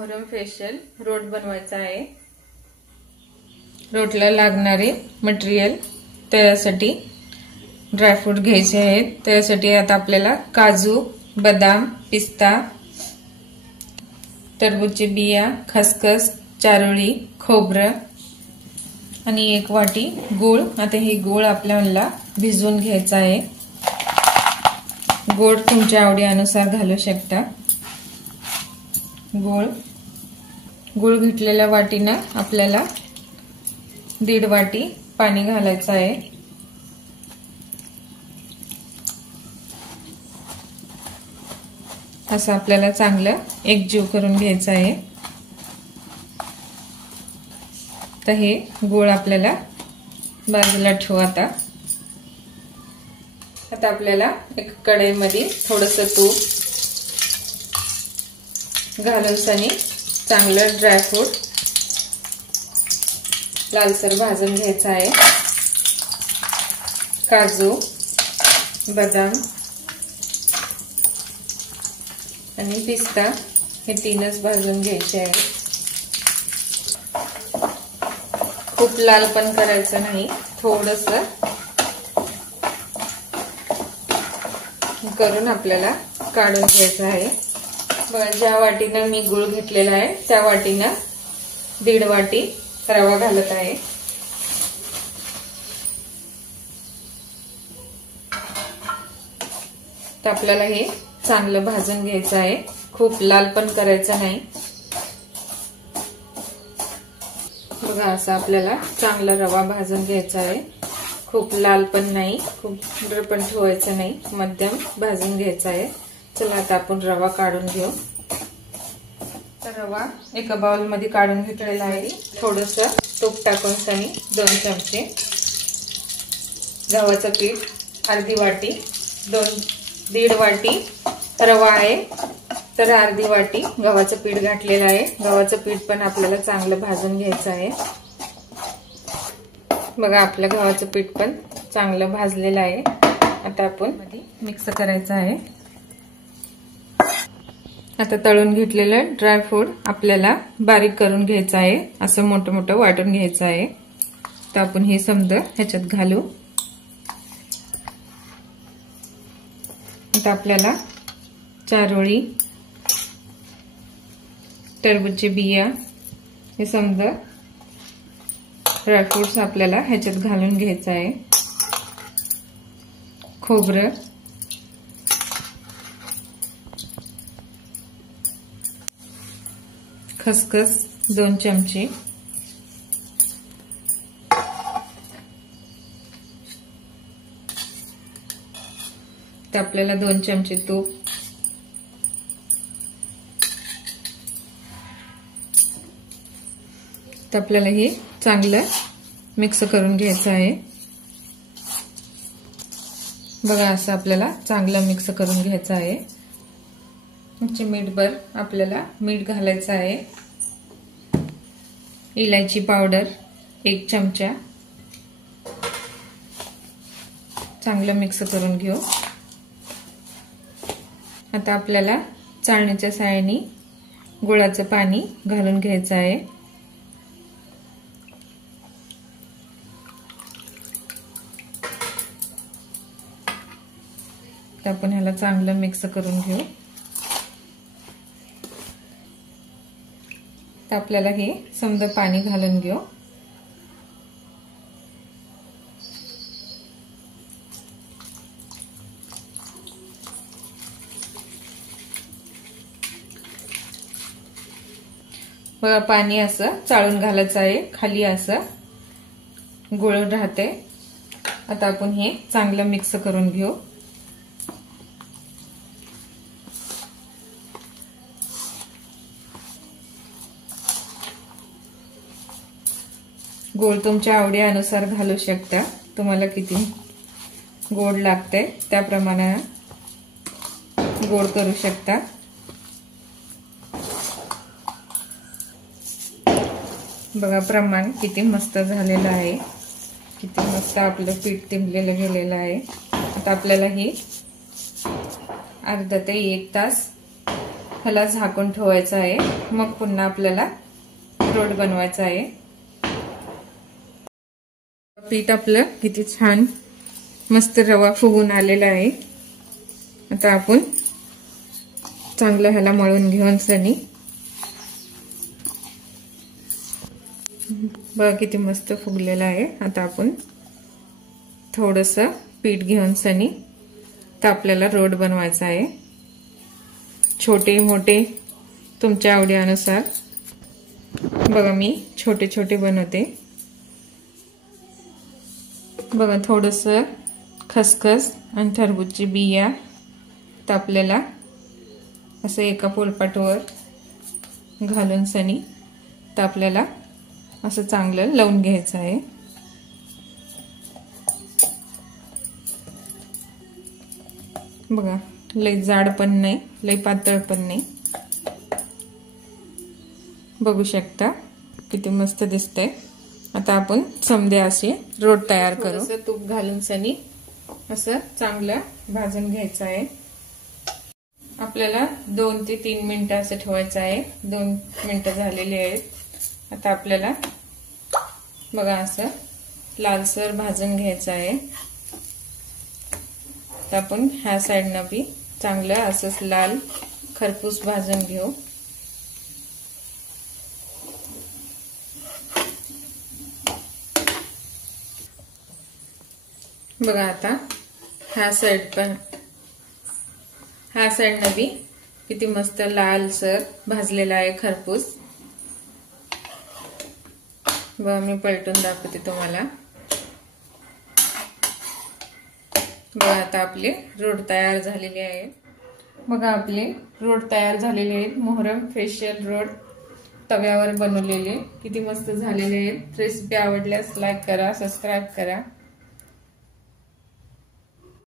Muharram special रोट बनवायचा आहे। रोटला लागणारे मटेरियल त्यासाठी ड्रायफ्रूट घ्यायचे आहेत। त्यासाठी आता आपल्याला काजू, बदाम, पिस्ता, टरबूजची बिया, खसखस, चारोळी, खोबरं आणि 1 वाटी गूळ। आता हे गूळ आपल्याला भिजवून घ्यायचा आहे। गूळ तुमच्या आवडीनुसार घालू शकता। गूळ घेतलेल्या वाटीने आपल्याला 1.5 वाटी पाणी घालायचं आहे। असं आपल्याला चांगलं एकजीव करून घ्यायचं आहे। तर हे गूळ आपल्याला बाजूला ठेवू। आता आपल्याला एक कढईमध्ये थोडंसं तूप घालून चांगलं ड्रायफ्रूट लालसर भाजून घ्यायचं आहे। काजू, बदाम आणि पिस्ता हे 3च भाजून घ्यायचे आहे। खूप लाल पण करायचं नाही, थोडंसं करून आपल्याला काढून घ्यायचं आहे। बघा, ज्या वाटीने मी गूळ घेतलेला आहे त्या वाटीने 1.5 वाटी रवा घालत आहे। तर आपल्याला हे चांगलं भाजून घ्यायचं आहे, खूप लाल पण करायचं नाही। बघा, असं आपल्याला चांगला रवा भाजून घ्यायचा आहे। खूप लाल पण नाही, खूप ड्राय पण ठेवायचं नाही, मध्यम भाजून घ्यायचा आहे। चला आता आपण रवा काढून घेऊ। तर रवा एका बाउल मध्ये काढून घेतलेला आहे। थोडंसं तूप टाकून 2 चमचे गव्हाचं पीठ, अर्धी वाटी, 1.5 वाटी रवा आहे तर अर्धी वाटी गव्हाचं पीठ घातलेलं आहे। गव्हाचं पीठ पण आपल्याला चांगलं भाजून घ्यायचं आहे। बघा, आपलं गव्हाचं पीठ पण चांगलं भाजलेलं आहे। आता आपण मिक्स करायचं आहे। आता तळून घेतलेलं ड्रायफ्रूट आपल्याला बारीक करून घ्यायचं आहे, असं मोठं मोठं वाटून घ्यायचं आहे। तर आपण हे समजा ह्याच्यात घालू। आता आपल्याला चारोळी, टरबूजची बिया हे समजा ड्रायफ्रूट्स आपल्याला ह्याच्यात घालून घ्यायचं आहे। खोबरं, खसखस 2 चमचे, तर आपल्याला 2 चमचे तूप, तर आपल्याला हे चांगलं मिक्स करून घ्यायचं आहे। बघा, असं आपल्याला चांगलं मिक्स करून घ्यायचं आहे। चिमूटभर आपल्याला मीठ घालायचं आहे। इलायची पावडर 1 चमचा, चांगलं मिक्स करून घेऊ। आता आपल्याला चाळणीच्या साहाय्याने गुळाचं पाणी घालून घ्यायचं आहे। तर आपण ह्याला चांगलं मिक्स करून घेऊ। तर आपल्याला हे समजा पाणी घालून घेऊ। बघा, पाणी असं चाळून घालायचं आहे, खाली असं गोळ राहते। आता आपण हे चांगलं मिक्स करून घेऊ। गोड तुमच्या आवडीनुसार घालू शकता, तुम्हाला किती गोड लागते त्याप्रमाणे गोड करू शकता। बघा, प्रमाण किती मस्त झालेलं आहे, किती मस्त आपलं पीठ तिंबलेलं गेलेलं आहे। आता आपल्याला हे अर्धा ते 1 तास ह्याला झाकून ठेवायचं आहे. मग पुन्हा आपल्याला रोड बनवायचा आहे. पीठ आपलं किती छान मस्त रवा फुगून आलेला आहे. आता आपण चांगलं ह्याला मळून घेऊन सनी बघा किती मस्त फुगलेला आहे. आता आपण थोडंसं पीठ घेऊन सनी तर आपल्याला रोड बनवायचा आहे. छोटे मोठे तुमच्या आवडीनुसार. बघा मी छोटे छोटे बनवते. बघा थोडंसं खसखस आणि टरबूजची बिया तर आपल्याला असं एका पोलपाटवर घालून सनी तर आपल्याला असं चांगलं लावून घ्यायचं आहे. बघा लई जाड पण नाही लई पातळ पण नाही. बघू शकता किती मस्त दिसतंय. आता आपण समदे असे रोड तयार करू. असं तूप घालून सनी असं चांगलं भाजून घ्यायचं आहे. आपल्याला 2 ते 3 मिनिटं असं ठेवायचं आहे. 2 मिनिटं झालेली आहेत. आता आपल्याला बघा असं लालसर भाजून घ्यायचं आहे. तर आपण ह्या साइडनं बी चांगलं असंच लाल खरपूस भाजून घेऊ. बघा आता ह्या साइडनं बी किती मस्त लालसर भाजलेला आहे खरपूस. बघा मी पलटून दाखवते तुम्हाला. बघा आता आपले रोड तयार झालेले आहेत. बघा आपले रोड तयार झालेले आहेत. मोहरम फेशियल रोड तव्यावर बनवलेले किती मस्त झालेले आहेत. रेसिपी आवडल्यास लाईक करा, सबस्क्राईब करा.